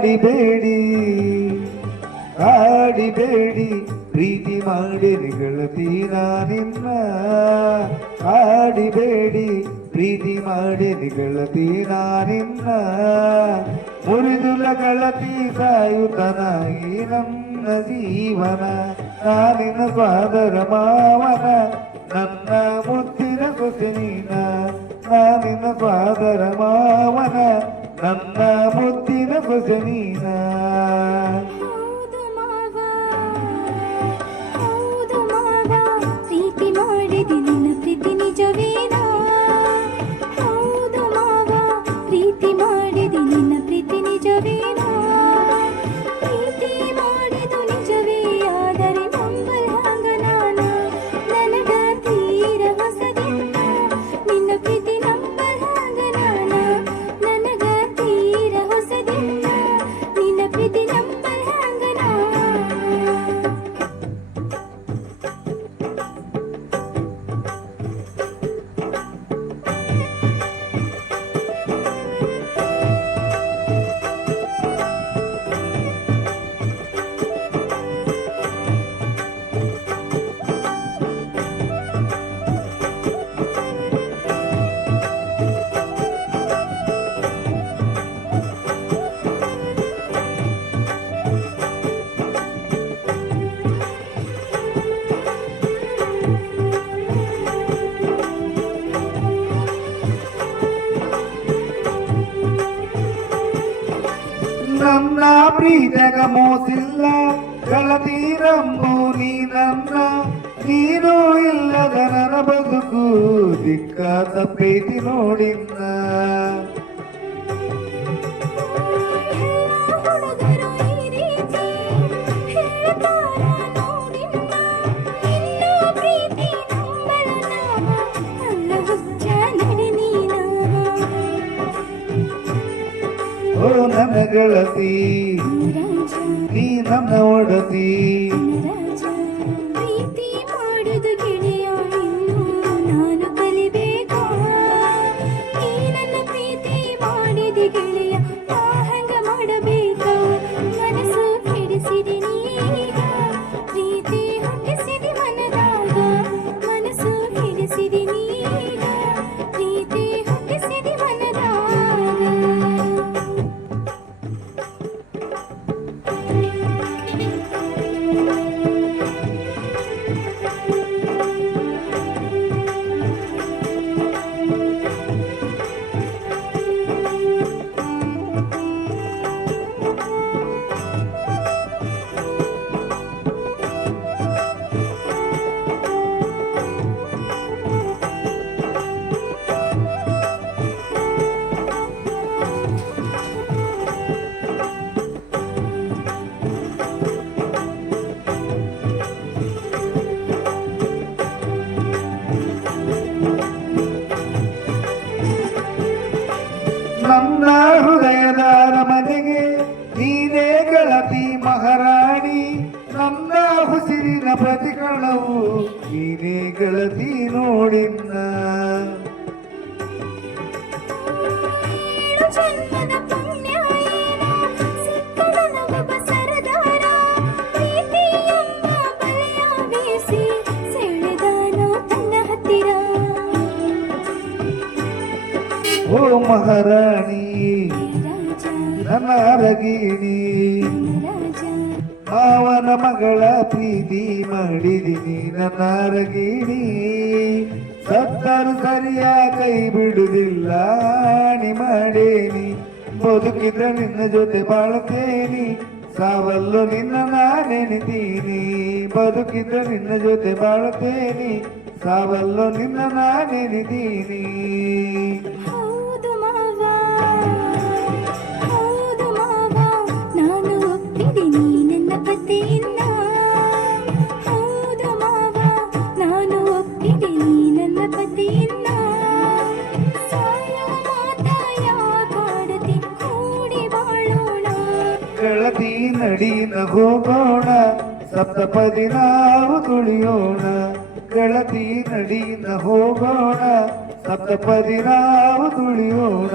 ಕಾಡಿಬೇಡಿ ಕಾಡಿಬೇಡಿ ಪ್ರೀತಿ ಮಾಡಿ ನಿಗಳತೀನ ನಿನ್ನ ಕಾಡಿಬೇಡಿ ಪ್ರೀತಿ ಮಾಡಿ ನಿಗಳತೀನ ನಿನ್ನ ಮುರಿದುಲ ಗಳತಿ ಸಾಯುತನಾಗಿ ನನ್ನ ಜೀವನ ನಾನಿನ ಸ್ವಾದರ ಮಾವನ ನನ್ನ ಮುತ್ತಿನ ಕುಸಿನೀನ ನಾನಿನ ಸ್ವಾದರ ಮಾವನ Tanta Mutina Fazenina. ನನ್ನ ಪ್ರೀತಗ ಮೋಸಿಲ್ಲ ಗಳತೀರಂಬು ನೀ ನನ್ನ ನೀನು ಇಲ್ಲದ ನನ್ನ ಬದುಕು ದಿಕ್ಕ ತಪ್ಪೈತಿ ನೋಡಿನ್ನ ಓ ನನ್ನ ಗೆಳತಿ. ನೀ ನನ್ನ ಒಡತಿ. ಓ ಮಹಾರಾಣಿ ನನ್ನ ಅರಗಿಣಿ ಮಾವನ ಮಗಳ ಪ್ರೀತಿ ಮಾಡಿದಿನಿ ನನ್ನ ಅರಗಿಣಿ. ಸತ್ತರು ಸರಿಯ ಕೈ ಬಿಡುವುದಿಲ್ಲ. ನೀ ಮಾಡೇನಿ ಬದುಕಿದ್ರೆ ನಿನ್ನ ಜೊತೆ ಬಾಳ್ತೇನಿ. ಸಾವಲ್ಲು ನಿನ್ನ ನಾನೆನಿತೀನಿ ಬದುಕಿದ್ರೆ ನಿನ್ನ ಜೊತೆ ಬಾಳ್ತೇನಿ. ಸಾವಲ್ಲು ನಿನ್ನ ನಾನೆನಿತೀನಿ ಗೆಳತಿ ನಡಿನ ಹೋಗೋಣ ಸಪ್ತಪದಿ ನಾವು ತುಳಿಯೋಣ. ಗೆಳತಿ ನಡಿನ ಹೋಗೋಣ ಸಪ್ತಪದಿ ನಾವು ತುಳಿಯೋಣ.